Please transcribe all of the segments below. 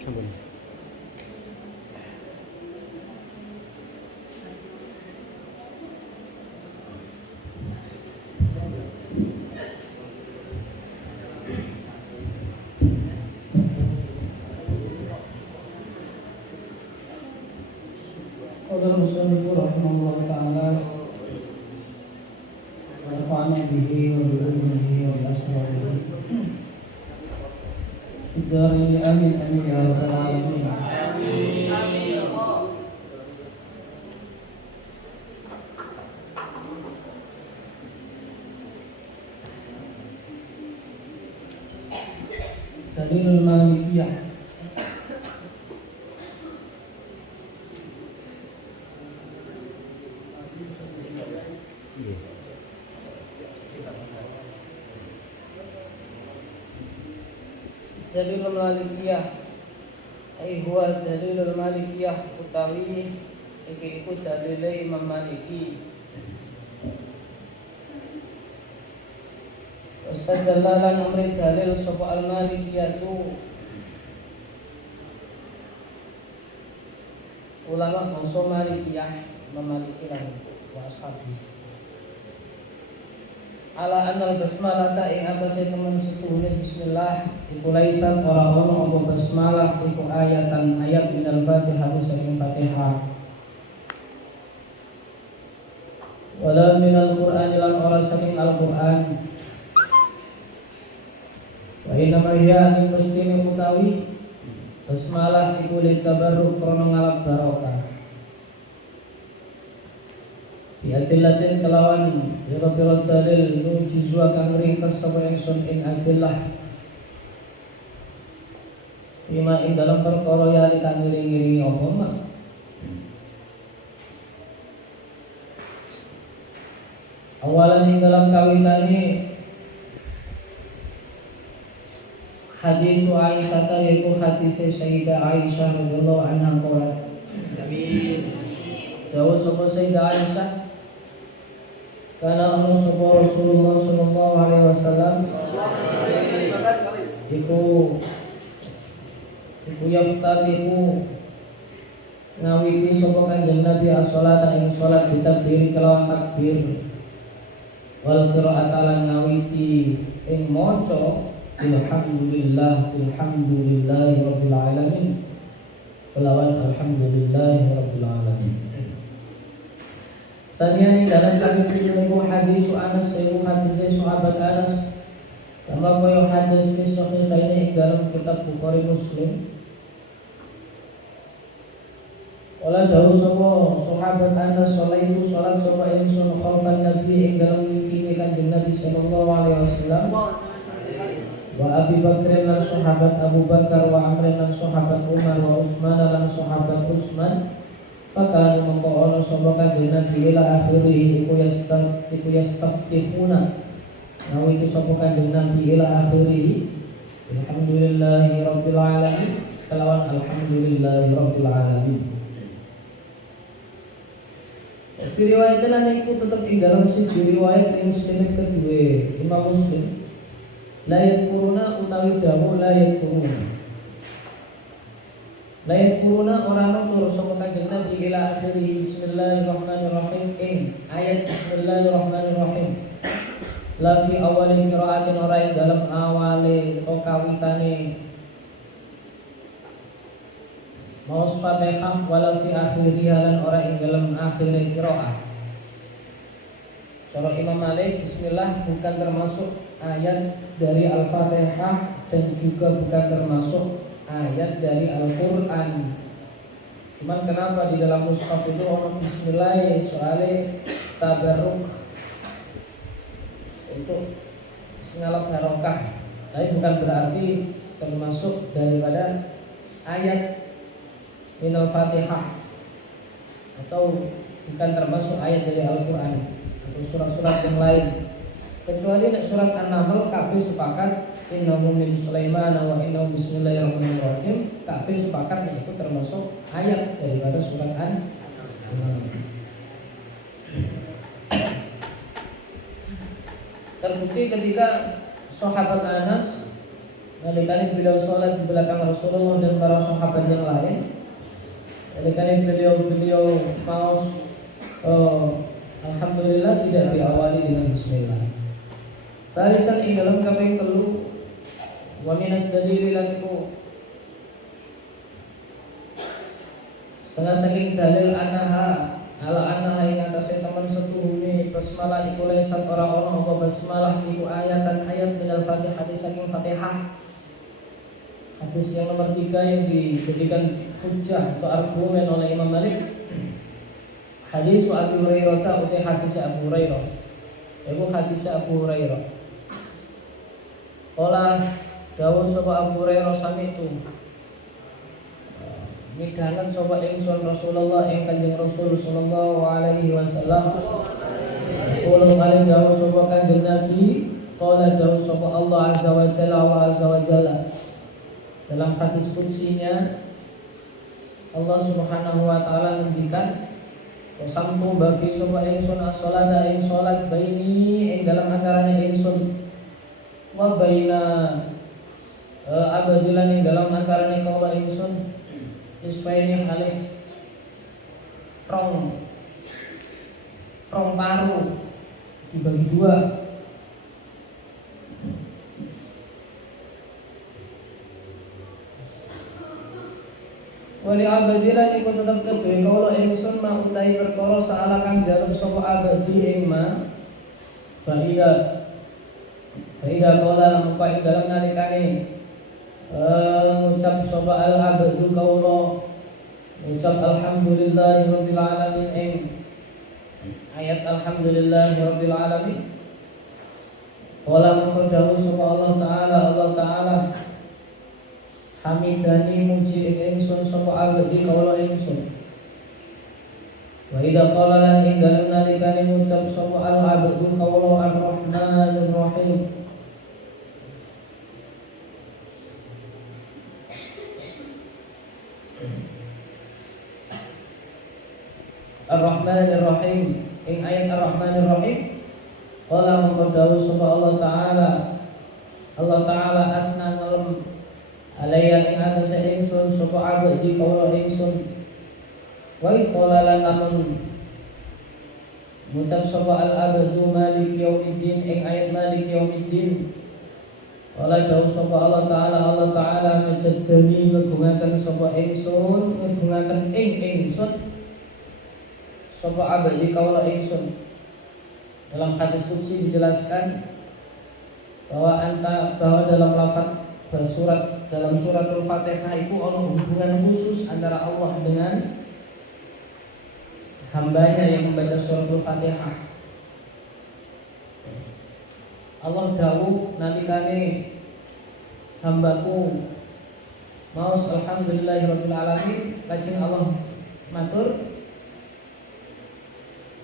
충분히. قال المصنف رحمه الله تعالى ونفعنا به وبعلمه وبأسراره في الدارين آمين آمين يا رب العالمين. دليل المالكية. Dalilul Malikiyah ai huwa dalilul Malikiyah utawi iki iku dalile Imam Maliki. Ustadallah lan amri dalil sapa al-Malikiyatu ulama bangsa Malikiyah Imam Maliki lan wa ashabi ala anal basmalah ta ing atase temen setuhune bismillah iku laisan ora ono apa basmalah iku ayatan ayat minal Fatihah saking Fatihah wala minal Qur'an lan ora saking Al-Qur'an wa inna ma hiya min mustini utawi basmalah iku litabarruk krana ngalap barokah biadillatin kelawan yura-yura dalil nujizu akan ringkas sapa ingsun ing adillah lima ing dalam perkara yali kang ngiring-ngiringi apa mak awalan ing dalam kawitane hadis Aisyah yaiku hadis Sayyidah Aisyah radhiyallahu anha qalat amin dawuh sapa Sayyidah Aisyah karena Rasulullah sallallahu alaihi wasallam iku yaftatihu ngawiti sapa Kanjeng Nabi as-shalat ing salat ditakbir kelawan takbir wal qira'at lan ngawiti ing maca alhamdulillahi rabbil alamin kelawan alhamdulillahi rabbil alamin. Saniani dalam kami pilih hadis Anas ibu hadis sahabat Anas kama kaya hadis fi sahihaini dalam kitab Bukhari Muslim. Wala jauh sapa sahabat Anas salaitu salat sapa ingsun khalfan Nabi ing dalam mimpi Kanjeng Nabi sallallahu alaihi wasallam. Wa Abi Bakr lan sahabat Abu Bakar wa Amr lan sahabat Umar wa Utsman lan sahabat Utsman. Maka mengkono sapa Kanjeng Nabi ila akhirih iku yastaftihuna nawiti sapa Kanjeng Nabi ila akhirih alhamdulillahi rabbil alamin kelawan alhamdulillahi rabbil alamin. Riwayat lan iku tetep ing dalam siji riwayat Muslim kedua Imam Muslim la yadkuruna utawi dawuh la yadkuruna Layat kuruna orang nutur sapa Kanjeng Nabi ila akhirih bismillahirrahmanirrahim ing ayat bismillahirrahmanirrahim la fi awalin qiraatin ora ing dalam awale atau kawitane maos Fatihah wala fi akhiriha lan ora ing dalam akhire qiraah. Cara Imam Malik bismillah bukan termasuk ayat dari Al-Fatihah dan juga bukan termasuk ayat dari Al-Quran. Cuman kenapa di dalam mushaf itu orang bismillah soalnya tabarruk untuk ngalap barokah. Tapi bukan berarti termasuk daripada ayat minal Fatihah atau bukan termasuk ayat dari Al-Quran atau surat-surat yang lain. Kecuali surat An-Naml kabeh sepakat innahu min Sulaiman wa innahu bismillahirrahmanirrahim kabeh sepakat itu termasuk ayat daripada surat An-Naml. Terbukti ketika sahabat Anas nalikane beliau sholat di belakang Rasulullah dan para sahabat yang lain. Nalikane beliau maos alhamdulillah tidak diawali dengan bismillah. Salisan ing dalam kaping 3 wa minad dalil lan iku setengah saking dalil anaha ala anaha ing atase teman setuhune basmalah iku lesan ora ono apa basmalah iku ayatan ayat minal Fatihah saking Fatihah. Hadis yang nomor 3 yang dijadikan hujjah atau argumen oleh Imam Malik. Hadis Abu Hurairah utai hadis Abu Hurairah. Ibu hadis Abu Hurairah. Qala dawuh sapa Abu Hurairah samitu. Midhangan sapa ingsun Rasulullah ing Kanjeng Rasul sallallahu alaihi wasallam. Qala kali dawuh sapa Kanjeng Nabi, qala dawuh sapa Allah azza wa jalla dalam hadis qudsinya Allah Subhanahu wa taala ngendikan sampu bagi sapa ingsun as-shalata ing salat baini ing dalam antarane ingsun wa baina abadilan ing dalam antarane kaula ingsun ispaini halih rong paru dibagi 2. Wali abadilan iku tetep kedue kawula ingsun ma utahi perkara saala kang jaluk sapa abadi ing ma faida kala mengko ing dalem nalikane ngucap sapa al abdu kawula ngucap alhamdulillahirabbil alamin ing ayat alhamdulillahirabbil alamin kala mengko dawuh sapa Allah taala hamidani muji ing ingsun sapa abdi kawula ingsun. Wa idza qala lan ing dalem nalikane ngucap sapa al abdu kawula ar-rahmanir rahim. Ar-Rahmanir Rahim ing ayat Ar-Rahmanir Rahim qala mengko dawuh sapa Allah taala asna ngalem alaya ing atase ingsun sapa abdi kawula ingsun. Wa qala lan lamun ngucap sapa al abdu malik yaumiddin ing ayat malik yaumiddin qala dawuh sapa Allah taala majaddani ngegungaken sapa ingsun ngegungaken ing ingsun sapa abdi kawula ingsun. Dalam hadis qudsi dijelaskan bahwa dalam lafaz dalam suratul Fatihah itu ada hubungan khusus antara Allah dengan hambanya yang membaca suratul Fatihah. Allah dawuh nalikane hambaku maos alhamdulillahirabbil alamin, lajeng Allah matur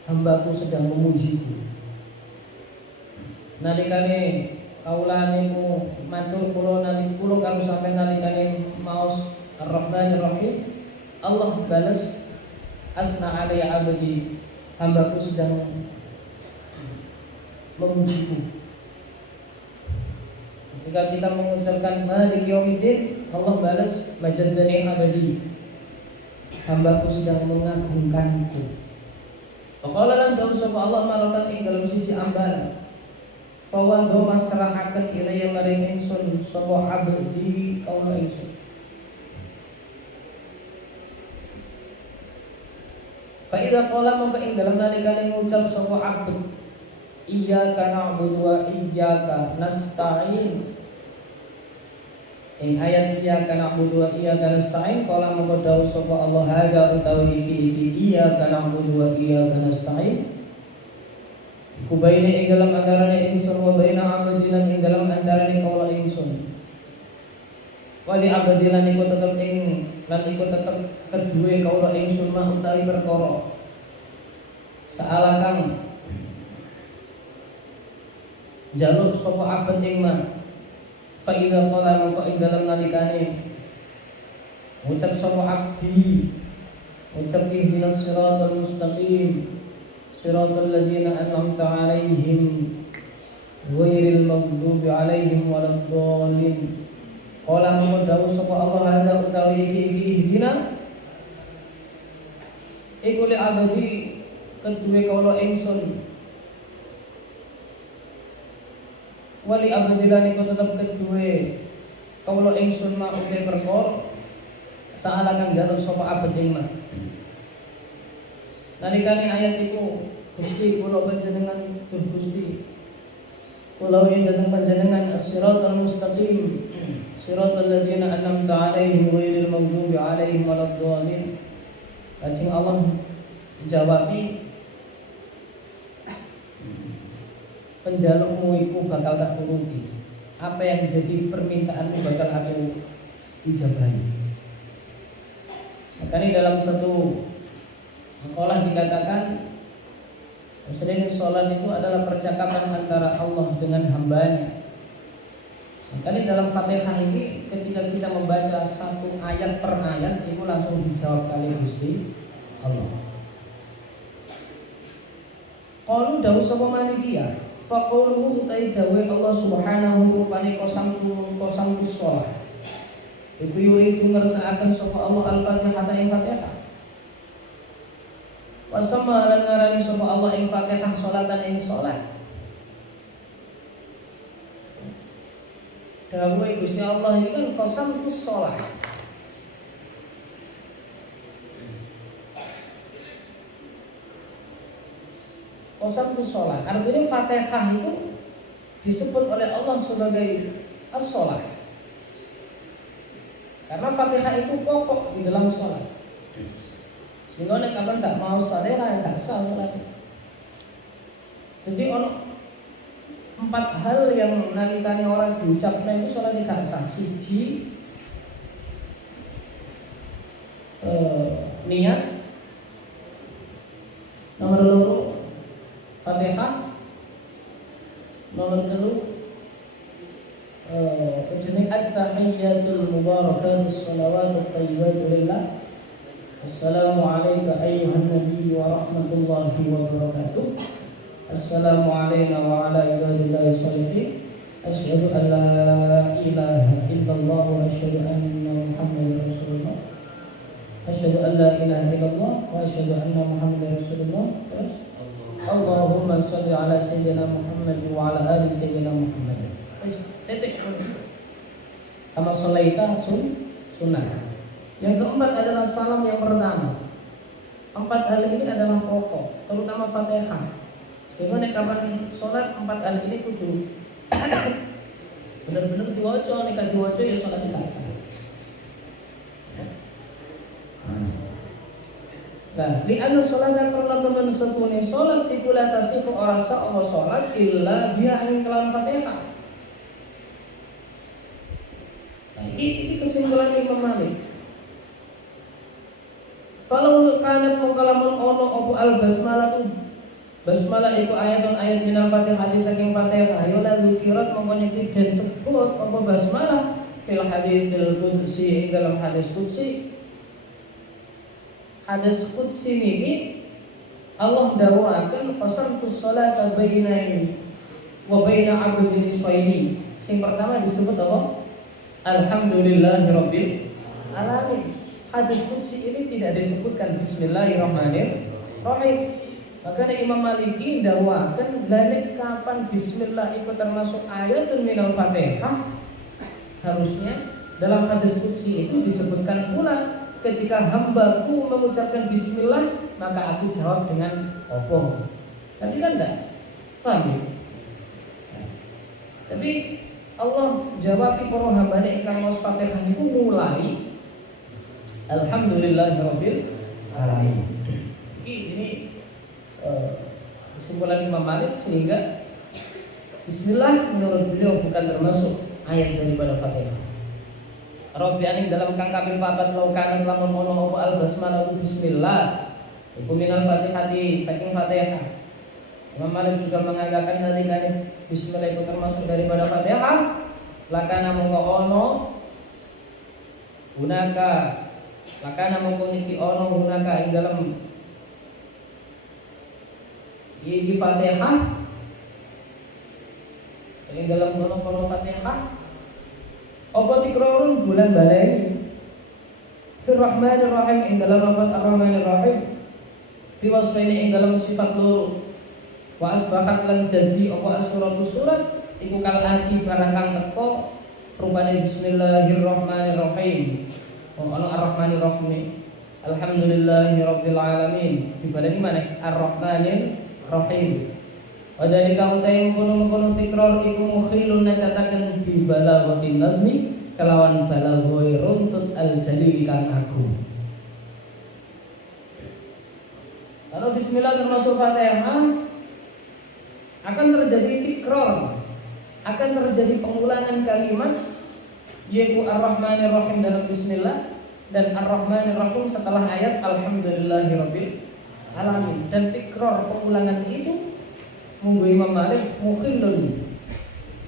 hambaku sedang memujiku. Nalikane kaula niku matur kula karo sampeyan nalikane maos Ar-Rahmanir Rahim, Allah balas asna alai abdi, hambaku sedang memujiku. Ketika kita mengucapkan Malik Yaumiddin, Allah balas majaddani abdi, hambaku sedang mengagungkanku. Faqala lan dawuh sapa Allah maratan ing dalam sisi ambalan fawadho masrahaken ilaya maring ingsun sapa abdi kaula ingsun. Fa idza qala mongko ing dalem nalikane ngucap sapa abdi iyyaka na'budu wa iyyaka nasta'in, ing ayat iyyaka na'budu wa iyyaka nasta'in qala mongko dawuh sapa Allah hadza utawi iki iyyaka na'budu wa iyyaka nasta'in kubaine ing dalam antarane ingsun wa baina abdilan ing dalam antarane kaula ingsun. Wali abdilan iku tetep kedue kaula ingsun mah utawi perkara saalakan jaluk sapa abad ing mah fa idza qala mongko ing dalam nalikane ngucap sapa abdi ngucap ihdinas siratal mustaqim siratal ladzina an'amta 'alaihim ghairil maghdubi 'alaihim waladdallin. Qala mengdawu sapa Allah hadza utawi iki ihdina iku li abadi kedue kawula ingsun wali abadilan iku tetep kedue kawula ingsun ma uke perkara saala kang jaluk sapa abad ing mah nalikane ayat iku Gusti kula panjenengan tur Gusti kula ing dhateng panjenengan as-siratal mustaqim siratal ladzina an'amta 'alaihim ghairil maghdubi 'alaihim waladdallin. Lajeng Allah jawabi penjalukmu iku bakal tak turuti. Apa yang jadi permintaanmu bakal aku ijabahi. Makanya dalam satu makalah dikatakan sering sholat itu adalah percakapan antara Allah dengan hambanya. Makanya dalam Fatihah ini ketika kita membaca satu ayat per ayat itu langsung dijawab kali Gusti Allah. Qalu dawu sapa Malikiyah faqulu utai dawe Allah subhanahu rupane kosamku sholat. Iku yuri ngersakaken sapa Allah al-Fatihah ing Fatihah. Wasama lan ngarani sapa Allah ing Fatihah salatan ing salat. Dawuh Gusti Allah ini kan qasamtus shalah. Qasamtus shalah. Artinya Fatihah itu disebut oleh Allah sebagai as-shalah. Karena Fatihah itu pokok di dalam salat. Sehingga nek kapan gak mau Fatihah gak sah salat. Jadi ono 4 hal yang nalikane orang diucapkan itu salat gak sah. Siji niat. Nomor 2 Fatihah. Nomor 3 jeneng at-tahiyyatul mubarakatus shalawatut thayyibatu lillah. Assalamu alayka ayyuhan nabiy wa rahmatullahi wa barakatuh. Assalamu alayna wa ala ibadillahi sholihin. Asyhadu an la ilaha illallah wa asyhadu anna Muhammadar Rasulullah. Asyhadu an la ilaha illallah wa asyhadu anna Muhammadar Rasulullah. Terus Allahumma shalli ala sayyidina Muhammad wa ala ali sayyidina Muhammad. Titik. Kama sholaita sunnah. Yang keempat adalah salam yang pertama. 4 hal ini adalah pokok, terutama Fatihah. Sehingga nek kapan sholat 4 hal ini kudu benar-benar diwaca, nek gak diwaca ya sholat tidak sah. Nah, li anna sholata karena teman setune sholat iku la tasihu ora sah Allah sholat illa biha ing kelawan Fatihah. Nah, ini kesimpulan Imam Malik. Falau kanat mukalamun ono obu al basmalah tu basmalah iku ayat minal Fatihah saking Fatihah yo lan dikirat mongkone den sebut apa basmalah fil hadisil qudsi dalam hadis qudsi. Hadis qudsi niki Allah dawuhaken qasamtus sholata bainai wa baina 'abdin isfaini. Sing pertama disebut apa? Alhamdulillahirabbil alamin. Hadis qudsi ini tidak disebutkan bismillahirrahmanirrahim. Makanya Imam Maliki dakwakan balik kapan bismillah itu termasuk ayatun minal Fatihah. Harusnya dalam hadis qudsi itu disebutkan pula ketika hambaku mengucapkan bismillah maka aku jawab dengan apa. Tapi kan enggak. Paham ya? Tapi Allah jawab para hambane ingkang maos Fatihah niku mulai Alhamdulillahirabbil alamin. Ini kesimpulan Imam Malik sehingga bismillah menurut beliau bukan termasuk ayat daripada Fatihah. Rabbi aning dalam kang kaping 4 laukanan lamun ono al basmalah bismillah iku minal Fatihati saking Fatihah. Imam Malik juga mengatakan nalikane bismillah itu termasuk daripada Fatihah lakana mongko ono gunaka lakana mongko niki ono gunaka ing dalam di Fatihah ing dalam kono Fatihah Apa tikrarun bulan baleni fi rahmanir rahim ing dalam lafaz ar-rahmanir rahim fi wasfaini ing dalam sifat loro wa asbahat lan dadi apa as-suratu surat iku kal ati barangkang teko rupane bismillahirrahmanirrahim ana ar-rahmanir rahim alhamdulillahirabbil alamin dibaleni maneh ar-rahmanir rahim wa dalika utai kono tikrar iku mukhillun najataken bi balaghatin nazmi kelawan balaghoe runtut al-jalil kang agung. Kalau bismillah termasuk Fatihah akan terjadi tikrar, akan terjadi pengulangan kalimat yaitu ar-rahmanir rahim dalam bismillah dan ar-rahmanir rahim setelah ayat alhamdulillahirabbil alamin, dan tikrar pengulangan itu munggu Imam Malik mukhillun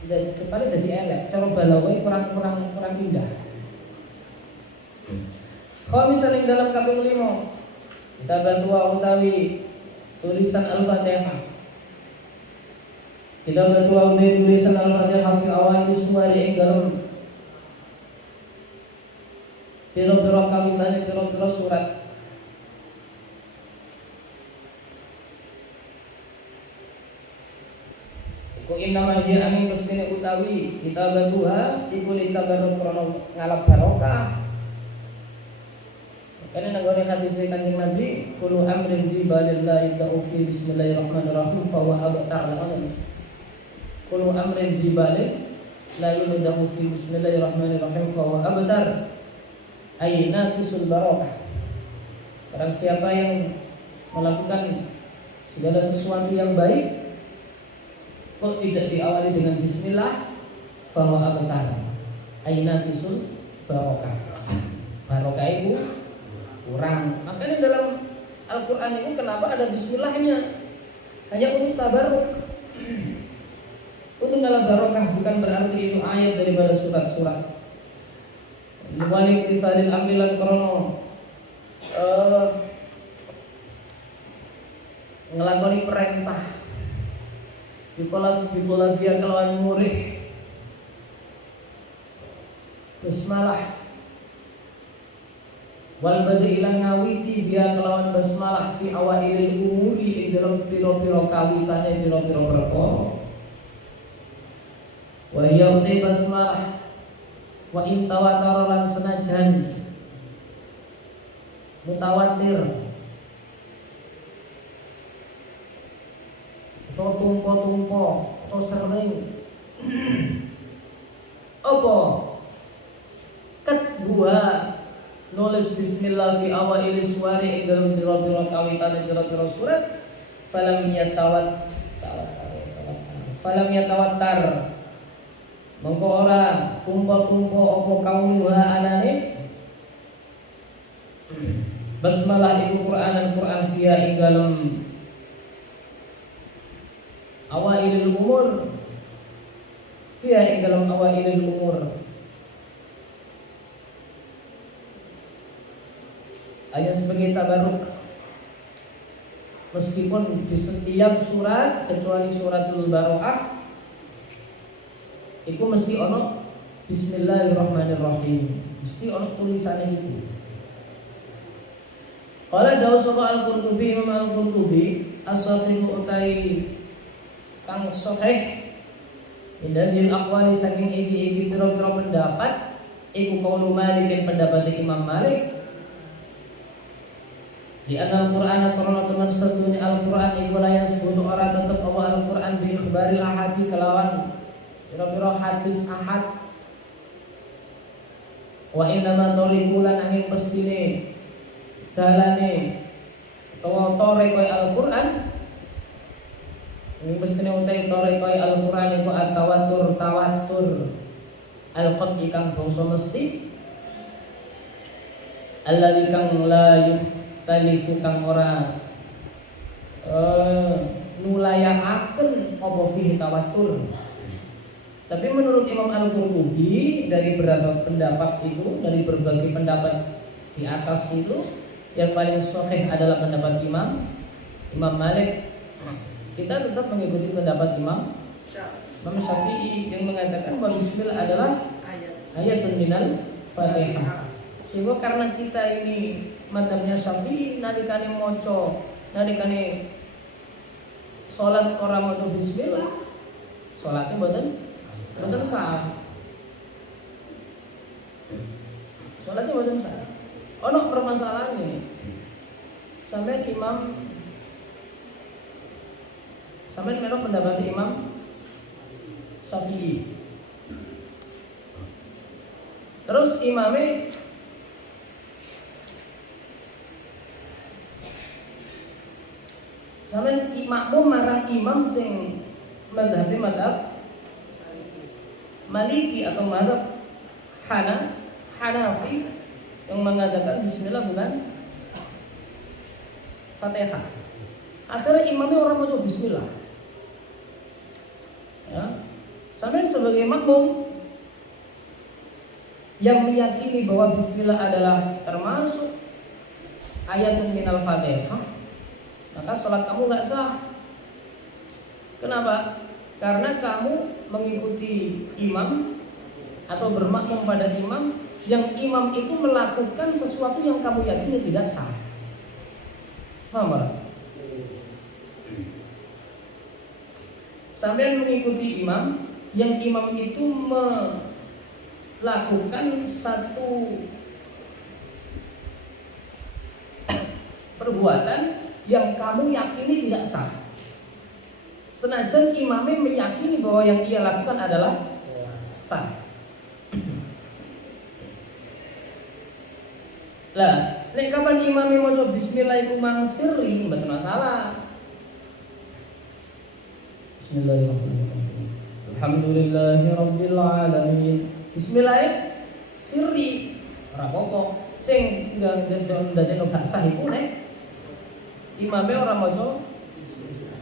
dan kepala jadi elek cara balawai kurang indah. Khamisan ing dalam kaping 5 kita batua utawi tulisan Al-Fatihah. Kita batua utawi tulisan Al-Fatihah fi awal suwari ing dalam piro-piro kawitane piro-piro surat. Ku innama hiya angin mestine utawi kita batua iku litabarruk krono ngalap barokah. Karena nanggone hadis Kanjeng Nabi, kullu amrin bi balillahi ta'ufi bismillahirrahmanirrahim fa huwa abtar anan. Kullu amrin bi balil la yudhu fi bismillahirrahmanirrahim fa huwa abtar ayna kisul barakah. Barang siapa yang melakukan segala sesuatu yang baik kok tidak diawali dengan bismillah fa huwa abtar ayna kisul barakah. Barakah itu kurang. Makanya dalam Al-Quran itu kenapa ada bismillahnya? Hanya untuk tabarruk, untuk ngalah barokah, bukan berarti itu ayat daripada surat-surat. Dibalik tisalil ambilan krono ngelakoni perintah dikola dia kelawan murid bismillah wal badi ilang ngawiti dia kelawan basmalah fi awailil umuri ing dalam piro-piro kawitane piro-piro perkara wa ya utai basmalah wa in tawatar lan senajan mutawatir atau tumpo-tumpo atau sering apa kedua nulis bismillah fi awail suwari ing dalam pira-pira kawitan pira-pira surat falam yatawattar mongko ora tumpo-tumpo apa kauluha anane basmalah iku Quran fiya ing dalam awailul umur fiya ing dalam awailul umur. Hanya sebagai tabaruk, meskipun di setiap surat kecuali suratul Baroah itu mesti ono bismillahirrahmanirrahim, mesti ono tulisannya itu. Qala dawsaka al-Qurtubi, Imam al-Qurtubi as-sahih utai kang sahih indahil aqwali saking iki pira-pira pendapat iku qaulu Malik pendapat Imam Malik. Di Al-Quran karena teman sedunia Al-Quran iku layan sebutu orang tetap bahwa Al-Quran bi ikhbaril ahadi kelawan pira-pira hadis ahad wa innama toliqulan angin pestine dalane utawa tore koyo Al-Quran ini pestine utai tore koyo Al-Quran iku at-tawatur al-qat'i kang bangsa mesti alladzi kang la talifu kang ora nulayaken apa fihi tawatur. Tapi menurut Imam Al-Qurtubi dari beberapa pendapat itu, dari berbagai pendapat di atas itu yang paling sahih adalah pendapat Imam Malik. Kita tetap mengikuti pendapat Imam Syafi'i yang mengatakan bahwa bismillah adalah ayatun minal Fatihah. Sehingga karena kita ini madzhabnya Syafi'i, nalikane maca, nalikane salat ora maca bismillah, salatnya mboten sah. Salatnya mboten sah. Ono permasalahan ini. Sampai memang pendapat Imam Syafi'i. Terus imame sampeyan makmum marang imam sing madhab Maliki atau madhab Hanafi yang mengatakan bismillah bukan Fatihah. Akhirnya imamnya orang mau bismillah. Ya. Sampeyan sebagai makmum yang meyakini bahwa bismillah adalah termasuk ayatun minal Fatihah, maka sholat kamu gak sah. Kenapa? Karena kamu mengikuti imam atau bermakmum pada imam yang imam itu melakukan sesuatu yang kamu yakini tidak sah. Paham? Sampai mengikuti imam yang imam itu melakukan satu perbuatan yang kamu yakini tidak sah. Senajan imamnya meyakini bahwa yang ia lakukan adalah sah. Lah, nek kapan imamnya maca bismillah iku mangsiri, mboten masalah. Bismillahirrahmanirrahim. Alhamdulillahirabbil alamin. Bismillah sirri ora apa-apa. Sing ndadekno gak sah iku nek imamnya ora maca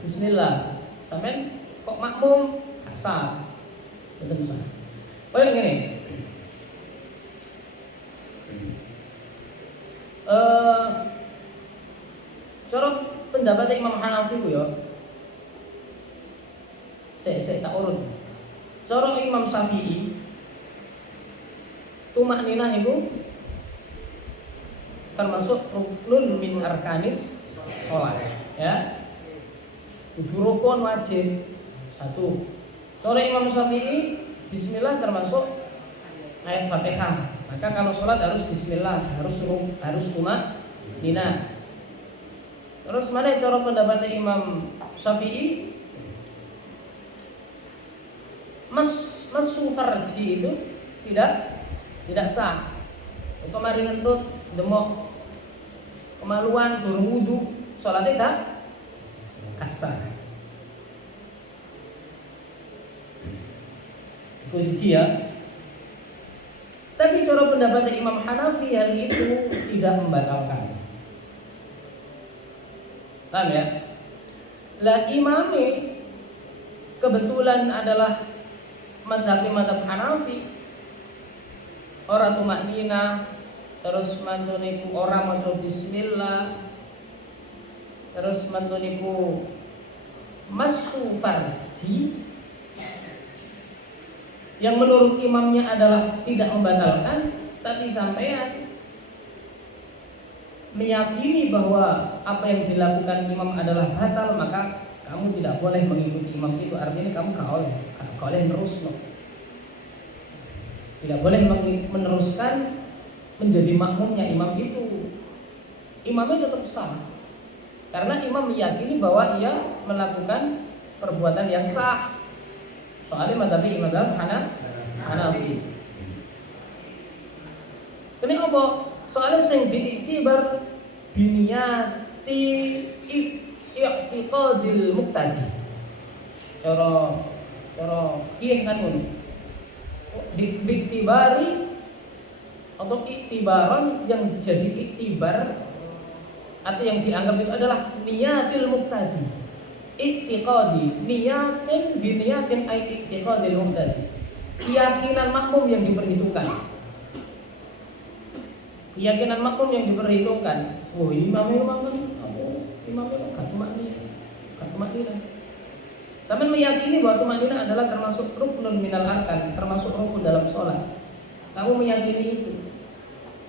bismillah. Sampeyan kok makmum gak sah. Mboten sah. Kaya ngene. Cara pendapat Imam Hanafi ku ya. Saya tak urut. Cara Imam Syafi'i tumak ninah itu termasuk rukun min arkanis sholat, ya. Kudu rukun wajib. Satu. Cara Imam Syafi'i bismillah termasuk ayat Fatihah. Maka kalau sholat harus bismillah, harus tumak ninah. Terus mana cara pendapat Imam Syafi'i? Masu farji itu tidak sah. Untuk mari ngentut demok kemaluan durung wudu, salatnya gak sah. Itu siji ya. Tapi cara pendapat Imam Hanafi hal itu tidak membatalkan. Paham ya? Lah imame kebetulan adalah madhab Hanafi, ora tumak nina, terus mantuniku ora maca bismillah, terus mantuniku masu farji, yang menurut imamnya adalah tidak membatalkan, tapi sampean meyakini bahwa apa yang dilakukan imam adalah batal, maka kamu tidak boleh mengikuti imam itu. Artinya kamu gak boleh terus, tidak boleh meneruskan menjadi makmumnya imam itu. Imamnya tetap sah karena imam meyakini bahwa ia melakukan perbuatan yang sah. Soalnya madhab Hanafi. Kenapa apa? Soalnya sing diiktibar biniyati i'tiqadil muqtadi. Cara fikih kan ngono. Diktibari atau iktibaran yang jadi iktibar atau yang dianggap itu adalah niyatil muqtadi. I'tiqadi niyatin biniyatin ay i'tiqadil muqtadi. Keyakinan makmum yang diperhitungkan. Keyakinan makmum yang diperhitungkan. Oh, imamnya gak tumaknina. Sampai meyakini bahwa tumaknina adalah termasuk ruknun minal arkan, termasuk rukun dalam sholat. kamu meyakini itu.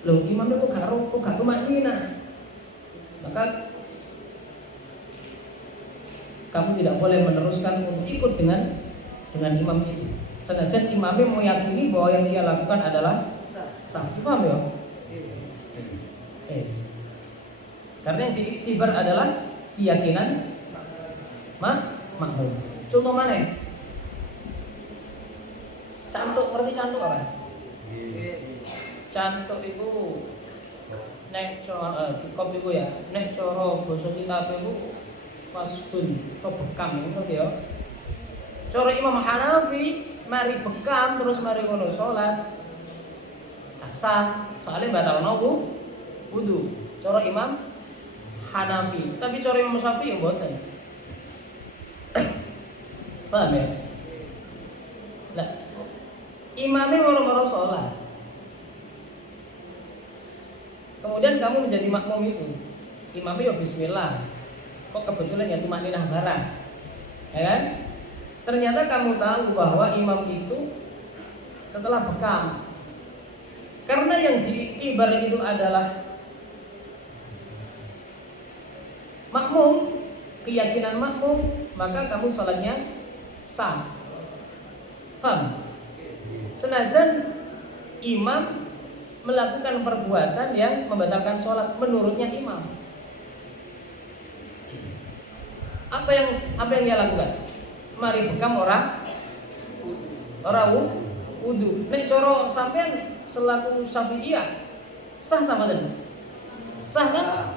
Loh, imamnya kok gak tumaknina, maka kamu tidak boleh meneruskan untuk ikut dengan imam itu. Senajan imamnya meyakini bahwa yang dia lakukan adalah sah. Paham ya? Yes. Karena yang diiktibar adalah keyakinan makmum. Contoh mana? Cantuk, ngerti cantuk apa? Cantuk itu nek kop itu ya, nek cara basa kitab itu fasdun atau bekam itu ya. Cara Imam Hanafi mari bekam terus mari ngono salat sah, soalnya batalno wudu. Cara Imam Hanafi, tapi cara Imam Syafi'i mboten. Paham ya? Lah, imamnya moro-moro salat. Kemudian kamu menjadi makmum itu. Imamnya ya bismillah. Kok kebetulan ya tumakninah barang. Ya kan? Ternyata kamu tahu bahwa imam itu setelah bekam. Karena yang diiktibar itu adalah makmum, keyakinan makmum, maka kamu sholatnya sah. Paham? Senajan imam melakukan perbuatan yang membatalkan sholat menurutnya imam. Apa yang dia lakukan? Mari bekam orang wudu. Nek coro sampean selaku Syafi'iyah sah ta mboten? Sah kan?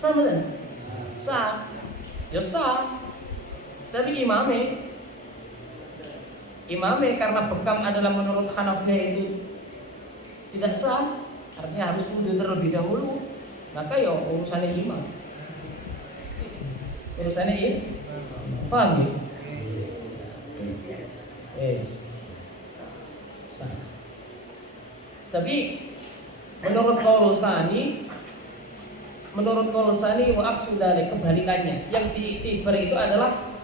Sah mboten? Sah. Ya sah. Tapi imame karena bekam adalah menurut Hanafiyah itu tidak sah, artinya harus wudu terlebih dahulu. Maka ya urusannya imam. Urusannya ini paham ya? Yes. Sah. Tapi menurut Qaulosani wa aksudale kebalikannya. Yang diiktibar itu adalah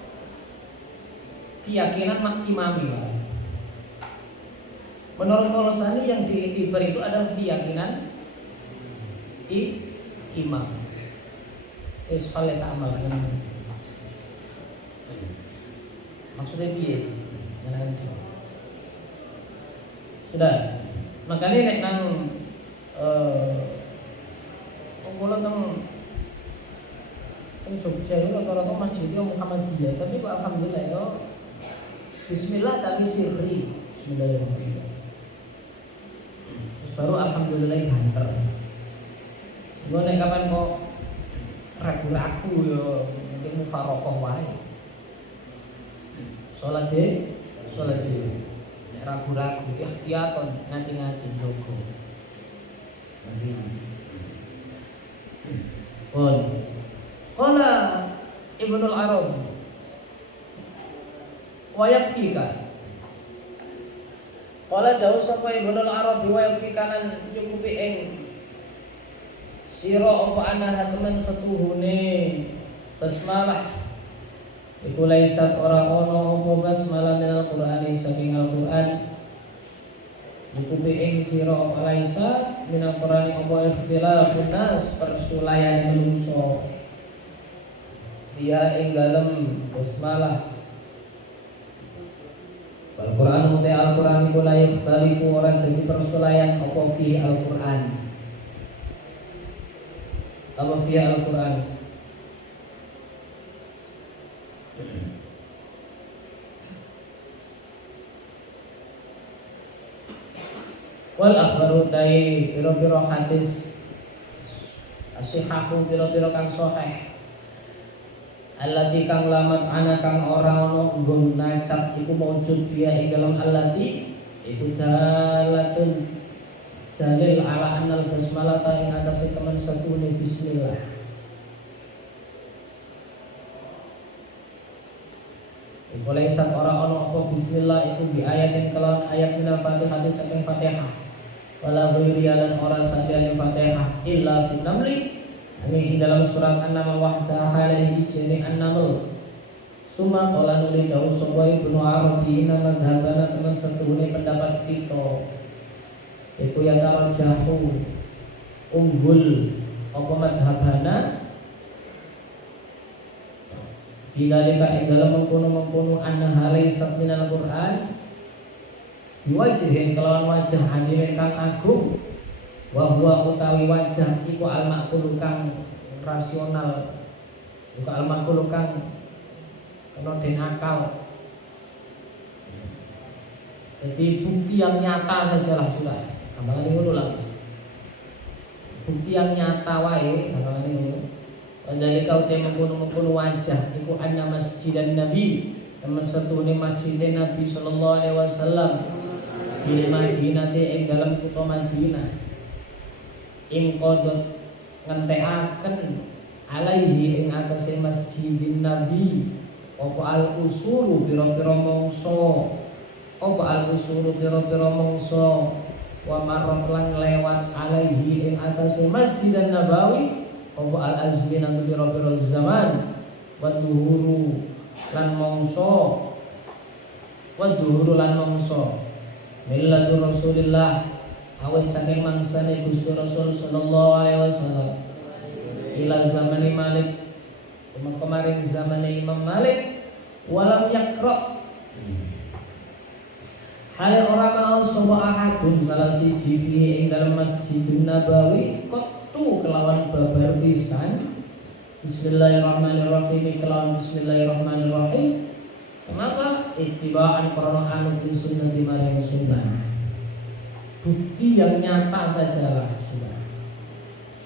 keyakinan imami. Menurut Qaulosani yang diiktibar itu adalah keyakinan imam. Isfale ta'amal. Maksudnya piye? Sudah. Makanya nek nang kula teng Jogja itu rata-rata masjidnya Muhammadiyah, tapi kok alhamdulillah ya bismillah tapi sirri. Bismillahirrahmanirrahim. Terus baru alhamdulillah banter. Gue nek kapan kok ragu-ragu ya mungkin mufarokoh wae. Sholat deh. Nek ragu-ragu ikhtiyaton nanti jogo. Nanti. Qala Ibnul Arabi wa yakfika. Qala dawuh sapa Ibnul Arabi wa yakfika lan nyukupi ing sira apa ana temen setuhune basmalah iku laisat ora ono apa basmalah minal Qur'ani saking Al-Qur'an nyukupi ing sira apa laisat minal Qur'ani apa ikhtilafun nas persulayan manungsa via ing dalem basmalah Al-Qur'an uti Al-Qur'an iku la yakhtalifu ora dadi persulayan apa fi Al-Qur'an apa fi Al-Qur'an wal akhbaru tai biro-biro hadis as-sihahu biro-biro kang sahih allati kang lamat ana kang ora ana nggon nacat iku maujud fiya ing dalem allati iku dalatun dalil ala annal basmalah ta ing atase temen satune bismillah. Boleh sak ora ana apa bismillah iku di ayat yang kelawan ayat minal Fatihah saking Fatihah. Wala ghiriyalan ora sadane Fatihah illa fi namli. Ini dalam surat An-Naml wahda alaihi jeni An-Naml. Suma qala nuli dawuh sapa Ibnu Arabi inna madhhabana teman setuhune pendapat kita. iku ya tarajahu unggul apa madhabana Fidalika ing dalam mengkono-mengkono anna halaisat minal Qur'an diwajihin kelawan wajah hadirin kang agung wa huwa utawi wajah iku al-maqul kang rasional bukan al-maqul kang kena den akal. Jadi bukti yang nyata sajalah sudah. Gampangan ngono lah. Bukti yang nyata wae gampangan ngono. Dari kau tema mengkono wajah iku anna masjidan Nabi teman satune masjid Nabi sallallahu alaihi wasallam di Madinah ing dalam kutha Madinah ing qadot ngentekaken alaihi ing atase masjidin Nabi apa al-usulu pira-pira mangsa apa al-usulu pira-pira mangsa wa marrat lan lewat alaihi ing atase masjidan Nabawi apa al-azminatu biro-biro zaman waduhuru lan mongso millatu Rasulillah awet saking mangsane Gusti Rasul sallallahu alaihi wasallam ila zamani Malik kemarin zamane Imam Malik walam yakra hal ora mau sapa ahadun salah siji ing dalam Masjidun Nabawi tu kelawan babar pisan Bismillahirrahmanirrahim kelawan Bismillahirrahmanirrahim kenapa ittiba'an karena anu di sunnati maring sunnah bukti yang nyata sajalah sudah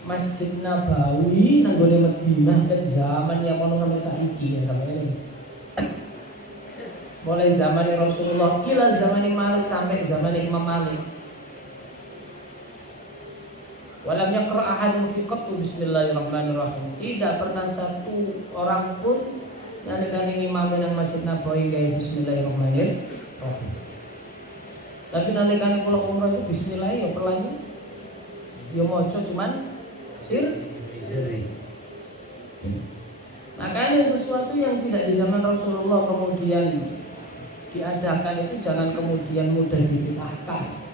Masjid Nabawi nanggone Madinah ke zaman yang ono sampai saiki ya sampai ini mulai zaman Rasulullah ila zaman Malik sampai zaman Imam Malik walam yaqra ahadun fi qattu bismillahirrahmanirrahim. Tidak pernah satu orang pun yang nekani imam nang Masjid Nabawi kayak bismillahirrahmanirrahim. Tapi nalikane kula umrah itu bismillah ya pelangi. Ya maca cuman siri. Makanya sesuatu yang tidak di zaman Rasulullah kemudian diadakan itu jangan kemudian mudah dibid'ahkan.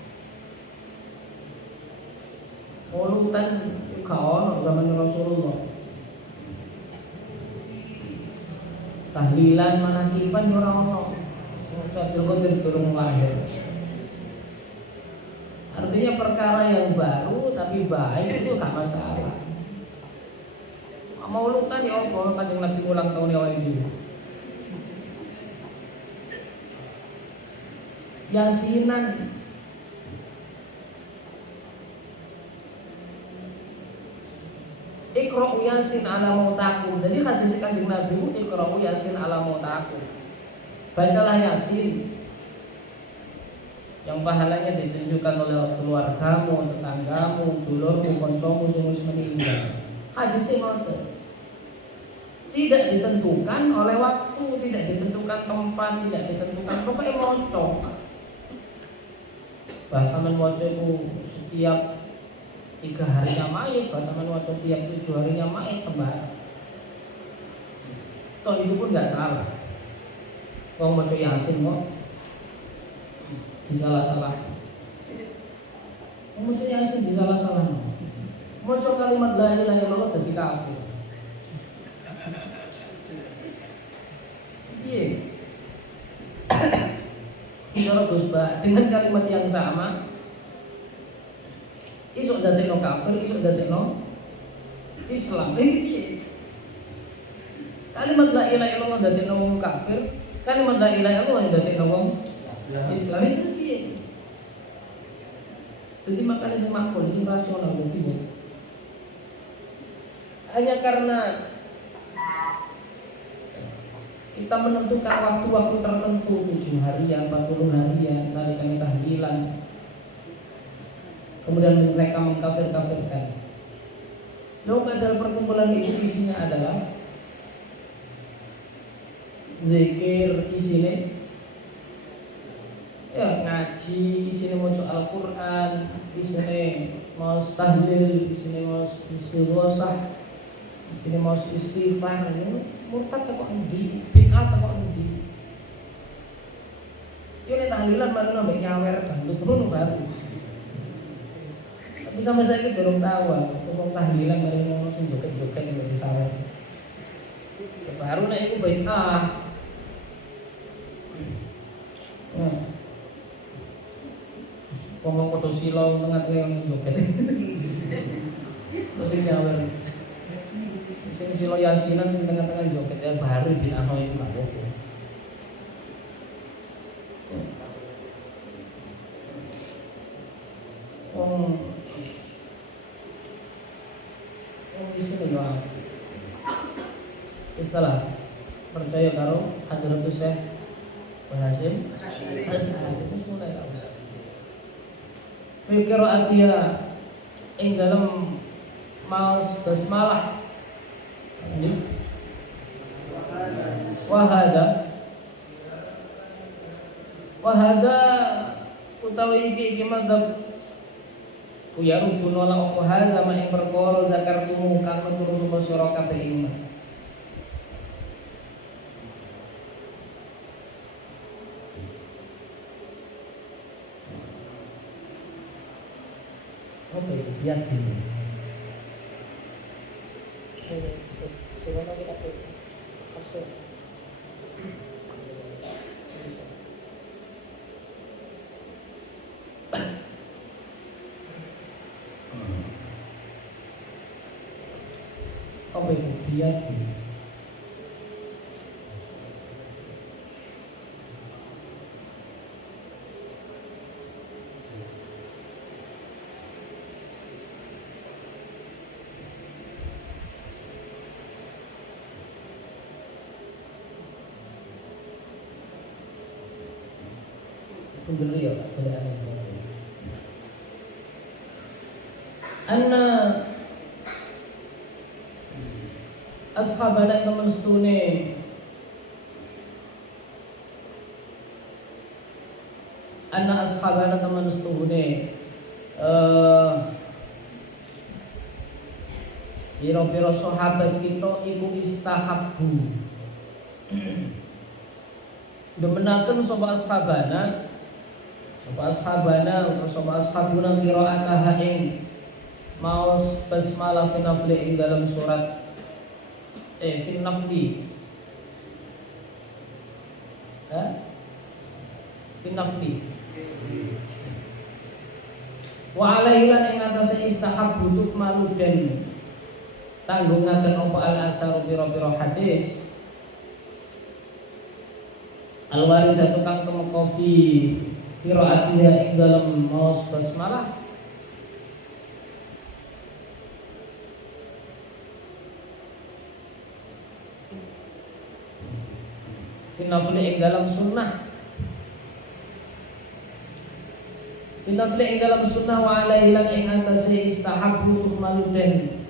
Mulutan gak ono zaman Rasulullah. Tahlilan manakiban ora ono. Abdul Qadir durung lahir. Artinya perkara yang baru tapi baik itu gak masalah. Maulutan ya apa Kanjeng Nabi ulang tahun awal ini. Yasinan Iqra'u Yasin ala mautakum. Jadi hadis Kanjeng Nabi itu Iqra'u Yasin ala mautakum. Bacalah Yasin yang pahalanya ditunjukkan oleh keluargamu, tetanggamu, dulurmu, kancamu sing wis meninggal. Hadis ngoten. Tidak ditentukan oleh waktu, tidak ditentukan tempat, tidak ditentukan pokoknya maca. Bahasa maca itu setiap 3 harinya mayit, bahasa maca tiap 7 harinya mayit sembarang. Toh itu pun nggak salah. Wong maca Yasin kok disalah-salah. Wong maca Yasin disalah-salah. Maca kalimat la ilaha illallah dadi kafir. Iya. Menurut Gus Ba, dengan kalimat yang sama isuk dadekno kafir, isuk dadekno Islam. Piye? Kalimat la ilaha illallah dadekno wong kafir, kalimat la ilaha illallah dadekno wong Islam itu piye? Jadi makanya sing makul, sing rasional dadi. Hanya karena kita menentukan waktu-waktu tertentu 7 harian, 40 harian, tadi kami tahlilan. Kemudian mereka mengkafir-kafirkan. Lalu pada perkumpulan itu isinya adalah zikir, isinya ya ngaji, isinya maca Al-Quran, isinya mau tahlil, isinya mau istighosah, isinya mau istighfar. Murtad kok endi, bid'ah kok endi. Yo nek tahlilan mana nambah nyawer dangdut ngono baru. sampai saiki durung tahu wong tahlilan mari ngono sing joget-joget ning di sawah. Baru nek iku bid'ah. Ngomong foto silo tengah-tengah yang joget. Terus sing nyawer. Sing silo yasinan sing tengah-tengah joget ya baru bid'ah iku gak apa-apa. Disini ya istilah percaya karo Hadratus Syekh Hasyim Asy'ari itu mulai harus fikir atia ing dalam maus basmalah ini wahada utawi iki madzhab kuya rukun wala apa hadza ma ing perkara zakartumu kang metu sapa sira kabeh iman. Oke, yakin. Coba kita maksud. Apa itu yakin? Bener ya, boleh aneh. Anna ashabana teman setune anna ashabana teman setune piro-piro sahabat kita iku istahabbu demenaken sapa ashabana atau sapa ashabuna qira'ataha ing maos basmalah fi nafli ing dalam surat fi nafli fi nafli wa alaihi lan ing atase istahabbu tukmalu den tanggungaken apa al asar pira-pira hadis al waridatu kang temeka fi qiraatiha ing dalam maos basmalah finafli ing dalam sunnah wa alaihi lan ing atase istahabbu tukmalu den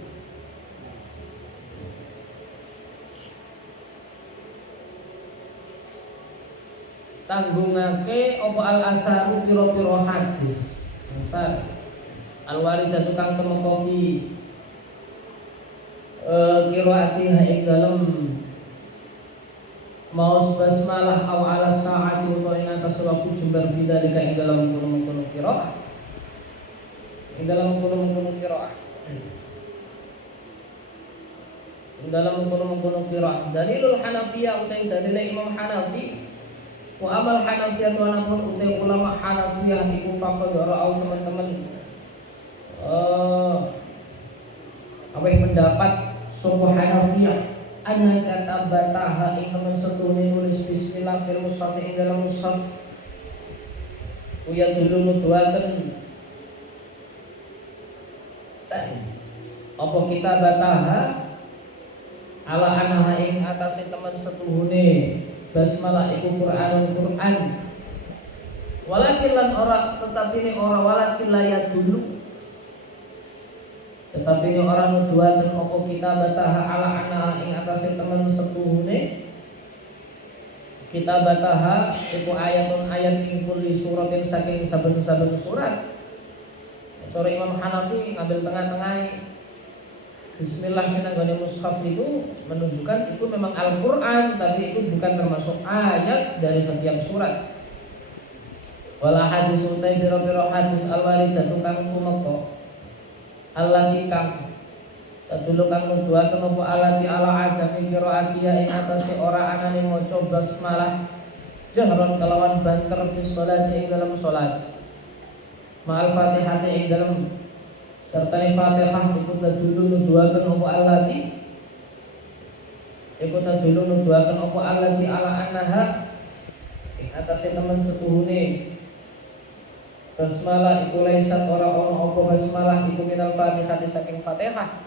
tanggungake apa al asaru pira-pira hadis asar al waridatu kang temeka fi qiraatiha ing dalam maos basmalah aw ala saati utawa ing atas waktu jembar fidzalika ing dalam kono-kono qiraah ing dalam kono-kono qiraah dalilul hanafiyah utai dalil Imam Hanafi wa amal hanafiyah tu anapun utai ulama hanafiyah iku faqad ra'au teman-teman apa yang pendapat sapa hanafiyah anna katabataha ing temen setune nulis bismillah fil mushaf ing dalam mushaf uya dulu nuduhaken apa kitabataha ala anaha ing atase temen setuhune basmalah iku Qur'an walakin lan ora tetapi ini ora walakin layat dulu tetapi ini orang nuduhaken apa kitabataha ala anaha ing atase temen sepuhune kitabataha iku ayatun ayat ing kulli suratin saking saben-saben surat. Cara Imam Hanafi ngambil tengah-tengah bismillah sinanggone mushaf itu menunjukkan itu memang Al-Qur'an tapi itu bukan termasuk ayat dari setiap surat. Wala hadis utai biro-biro hadis al-waridah tukang tumeka allati kang tadulu kang nuduhaken apa allati ala adami qiraati ing atase ora anane maca basmalah jahron kalawan banter fi sholati ing dalam salat ma'al fatihati ing dalam serta Fatihah iku tadulu nuduhaken apa allati iku tadulu nuduhaken apa allati ala annaha ing atase temen setuhune basmalah iku laisat ora ono apa basmalah iku minal Fatihati saking Fatihah.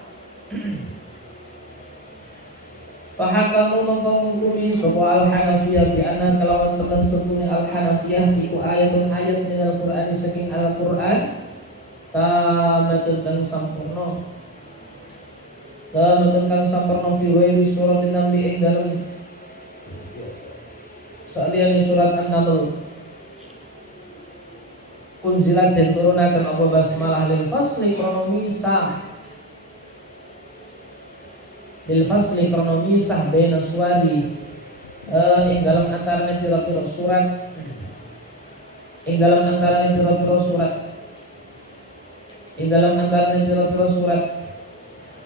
Fahakamu mongko ngukumi sapa al-Hanafiyah bi anna kalawan temen setuhune al-Hanafiyah iku ayatun ayat minal Qur'an saking Al-Qur'an tamatun kang sampurna fi ghairi suratin namli ing dalem saliyane surat An-Naml unzilat dan turunaken apa basmalah lil fasli krono misah baina suwari ing dalam antarane pira-pira surat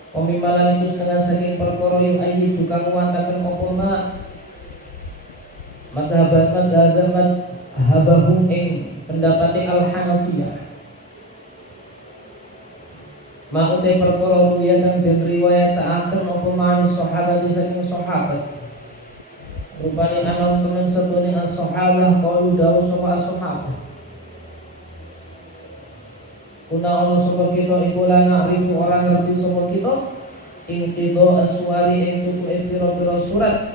Pemimalan itu setengah saking perkara yang ayi juga kuantakan apa madhabat habahum ing pendapati al-Hanafiyah ma'utai perkara ruyatan dan riwayat ta'akan apa ma'ani sahabat saking sahabat rupani anam teman setunin as-sahabah qalu dawu sapa as-sahabah kuna ono sapa kita iku la na'rifu orang ngerti sapa kita ing tido aswari ing tutuke pira-pira surat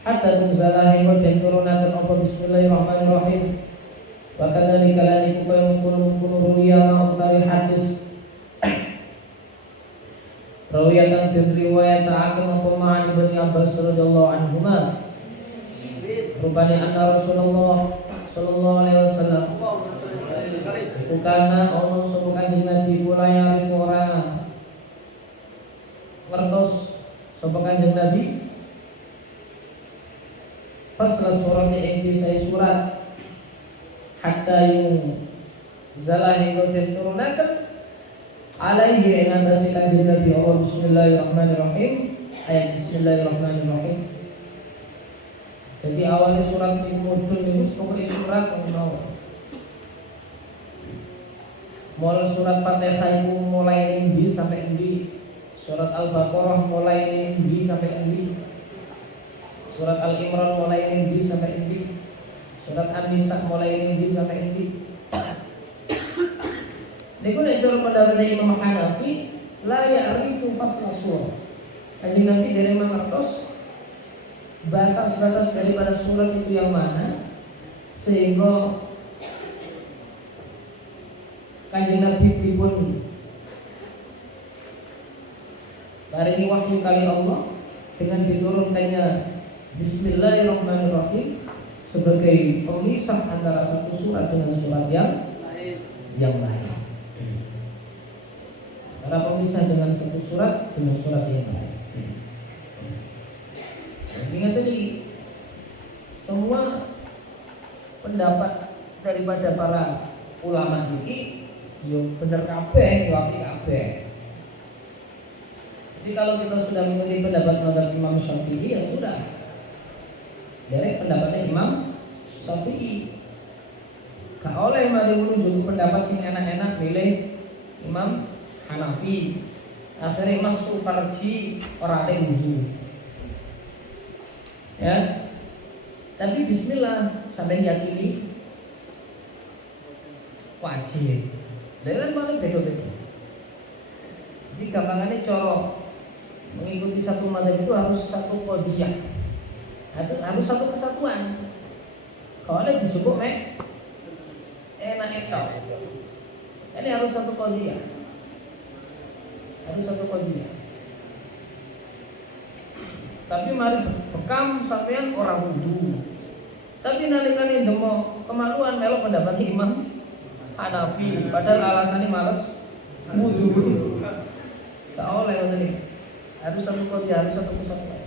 hatta tunzala hingga den turunaken apa bismillahirrahmanirrahim wa kadzalika lan iku kaya mungkunu ruya ma utawi hadis rawiyatan dan riwayat ta'akan apa ma'ani Ibn Abbas radhiyallahu anhuma rupanya anna Rasulullah sallallahu alaihi wasallam karena ono sapa kanjeng Nabi kula yarifu ora ngertos sapa kanjeng Nabi fasla surat ing disai surat hatta yung zalahi koten turunaken alaihi ing atase kanjeng Nabi Allah bismillahirrahmanirrahim ayat bismillahirrahmanirrahim. Jadi awalnya surat ini mudun itu pokoknya surat mulai surat Fatihah itu mulai endi sampai endi, surat Al-Baqarah mulai endi sampai endi, surat Al-Imran mulai endi sampai endi, surat An-Nisa mulai endi sampai endi. Niku nek cara pendapat Imam Hanafi la ya'rifu fasla surah. Kanjeng Nabi dari mengertos batas-batas daripada surat itu yang mana sehingga Kanjeng Nabi dipun paringi wahyu kali Allah dengan diturunkannya Bismillahirrahmanirrahim sebagai pemisah antara satu surat dengan surat yang lain. Karena pemisah dengan satu surat dengan surat yang lain. Ingat tadi semua pendapat daripada para ulama ini yo bener kabeh, yo apik kabeh. Jadi kalau kita sudah mengikuti pendapat mazhab Imam Syafi'i ya sudah. Dari pendapatnya Imam Syafi'i. Gak oleh mari menunjuk pendapat sing enak-enak milih Imam Hanafi. Akhirnya Mas Sufarji ora ada wudu. Ya. Tapi bismillah sampai yakini wajib. Dengan malah beda-beda. Jadi gampangannya cara mengikuti satu mazhab itu harus satu qadiyah. Harus satu kesatuan. Kalau ada dijupuk enak itu. Ini harus satu qadiyah. Harus satu qadiyah. Tapi mari bekam sampean orang wudu. Tapi nalikane demo kemaluan melo pendapat Imam Hanafi, padahal alasannya malas wudu. Tak oleh ngoten iki. Harus satu qadiyah, harus satu kesatuan.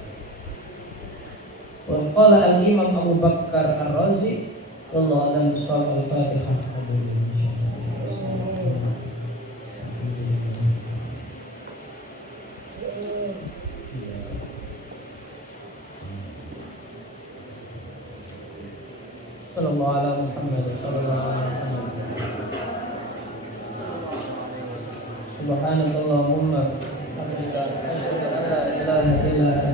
Wa qala al-Imam Abu Bakar Ar-Razi wallahu a'lam bishawab. Al-Fatihah. Sallallahu alaihi Muhammad sallallahu alaihi wasallam. Subhanakallahumma wa bihamdika asyhadu an la ilaha illa anta